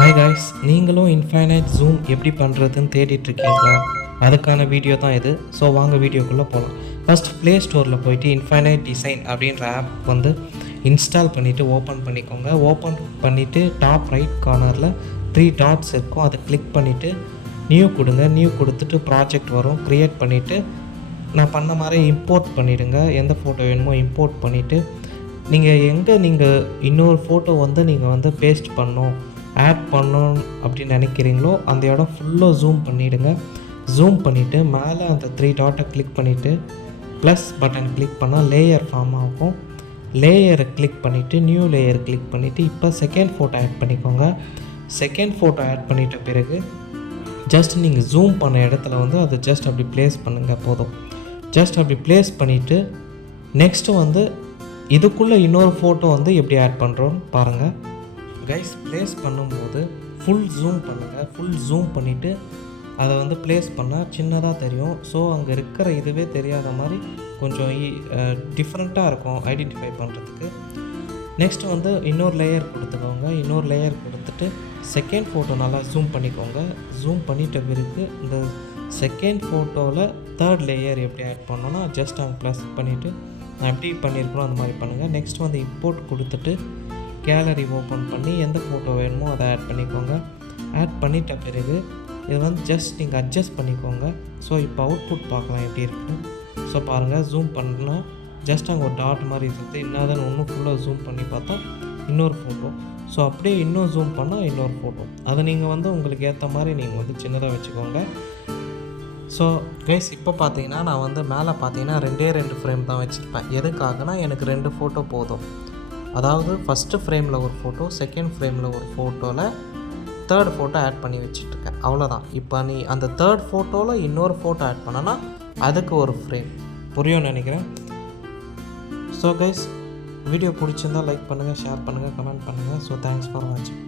Hi guys, நீங்களும் infinite zoom எப்படி பண்ணுறதுன்னு தேடிட்டுருக்கீங்களா? அதுக்கான வீடியோ தான் இது. ஸோ வாங்க வீடியோக்குள்ளே போகலாம். ஃபஸ்ட் ப்ளே ஸ்டோரில் போய்ட்டு இன்ஃபைனைட் டிசைன் அப்படின்ற ஆப் வந்து இன்ஸ்டால் பண்ணிவிட்டு ஓப்பன் பண்ணிக்கோங்க. ஓப்பன் பண்ணிவிட்டு டாப் ரைட் கார்னரில் 3 டாட்ஸ் இருக்கும். அதை கிளிக் பண்ணிவிட்டு நியூ கொடுங்க. நியூ கொடுத்துட்டு ப்ராஜெக்ட் வரும். க்ரியேட் பண்ணிவிட்டு நான் பண்ண மாதிரி இம்போர்ட் பண்ணிவிடுங்க. எந்த ஃபோட்டோ வேணுமோ இம்போர்ட் பண்ணிவிட்டு நீங்கள் இன்னொரு ஃபோட்டோ வந்து நீங்கள் வந்து பேஸ்ட் பண்ணணும், ஆட் பண்ணணும் அப்படின்னு நினைக்கிறீங்களோ அந்த இடம் ஃபுல்லாக ஜூம் பண்ணிவிடுங்க. ஜூம் பண்ணிவிட்டு மேலே அந்த 3 டாட்டை கிளிக் பண்ணிவிட்டு ப்ளஸ் பட்டன் கிளிக் பண்ணால் லேயர் ஃபார்ம் ஆகும். லேயரை கிளிக் பண்ணிவிட்டு நியூ லேயர் கிளிக் பண்ணிவிட்டு இப்போ செகண்ட் ஃபோட்டோ ஆட் பண்ணிக்கோங்க. செகண்ட் ஃபோட்டோ ஆட் பண்ணிட்ட பிறகு ஜஸ்ட் நீங்கள் ஜூம் பண்ண இடத்துல வந்து அதை ஜஸ்ட் அப்படி ப்ளேஸ் பண்ணுங்கள் போதும். ஜஸ்ட் அப்படி ப்ளேஸ் பண்ணிவிட்டு நெக்ஸ்ட்டு வந்து இதுக்குள்ளே இன்னொரு ஃபோட்டோ வந்து எப்படி ஆட் பண்ணுறோன்னு பாருங்கள். கைஸ், ப்ளேஸ் பண்ணும்போது ஃபுல் ஜூம் பண்ணுங்கள். ஃபுல் ஜூம் பண்ணிவிட்டு அதை வந்து ப்ளேஸ் பண்ணால் சின்னதாக தெரியும். ஸோ அங்கே இருக்கிற இதுவே தெரியாத மாதிரி கொஞ்சம் டிஃப்ரெண்ட்டாக இருக்கும் ஐடென்டிஃபை பண்ணுறதுக்கு. நெக்ஸ்ட்டு வந்து இன்னொரு லேயர் கொடுத்துக்கோங்க. இன்னொரு லேயர் கொடுத்துட்டு செகண்ட் ஃபோட்டோ நல்லா ஜூம் பண்ணிக்கோங்க. ஜூம் பண்ணிட்ட பிறகு இந்த செகண்ட் ஃபோட்டோவில் தேர்ட் லேயர் எப்படி ஆட் பண்ணோன்னா ஜஸ்ட் அங்கே ப்ளஸ் பண்ணிவிட்டு நான் எப்படி பண்ணியிருக்கிறோம் அந்த மாதிரி பண்ணுங்கள். நெக்ஸ்ட் வந்து இம்போர்ட் கொடுத்துட்டு கேலரி ஓப்பன் பண்ணி எந்த ஃபோட்டோ வேணுமோ அதை ஆட் பண்ணிக்கோங்க. ஆட் பண்ணிட்ட பிறகு இதை வந்து ஜஸ்ட் நீங்கள் அட்ஜஸ்ட் பண்ணிக்கோங்க. ஸோ இப்போ அவுட்புட் பார்க்கலாம் எப்படி இருக்குது. ஸோ பாருங்கள், ஜூம் பண்ணால் ஜஸ்ட் அங்கே ஒரு டாட் மாதிரி இருக்குது. என்னதான் ஒன்றும் ஃபுல்லாக ஜூம் பண்ணி பார்த்தா இன்னொரு ஃபோட்டோ. ஸோ அப்படியே இன்னும் ஜூம் பண்ணால் இன்னொரு ஃபோட்டோ. அதை நீங்கள் வந்து உங்களுக்கு ஏற்ற மாதிரி நீங்கள் வந்து சின்னதாக வச்சுக்கோங்க. ஸோ கைஸ், இப்போ பார்த்தீங்கன்னா நான் வந்து மேலே பார்த்தீங்கன்னா 2 ஃப்ரேம் தான் வச்சுருப்பேன். எதுக்காகனா எனக்கு 2 ஃபோட்டோ போதும். அதாவது ஃபஸ்ட்டு ஃப்ரேமில் ஒரு ஃபோட்டோ, செகண்ட் ஃப்ரேமில் ஒரு ஃபோட்டோவில் தேர்ட் ஃபோட்டோ ஆட் பண்ணி வச்சுட்ருக்கேன். அவ்வளோதான். இப்போ நீ அந்த தேர்ட் ஃபோட்டோவில் இன்னொரு ஃபோட்டோ ஆட் பண்ணனா அதுக்கு ஒரு ஃப்ரேம் புரியும்னு நினைக்கிறேன். ஸோ கைஸ், வீடியோ பிடிச்சிருந்தால் லைக் பண்ணுங்கள், ஷேர் பண்ணுங்கள், கமெண்ட் பண்ணுங்கள். ஸோ தேங்க்ஸ் ஃபார் வாட்சிங்.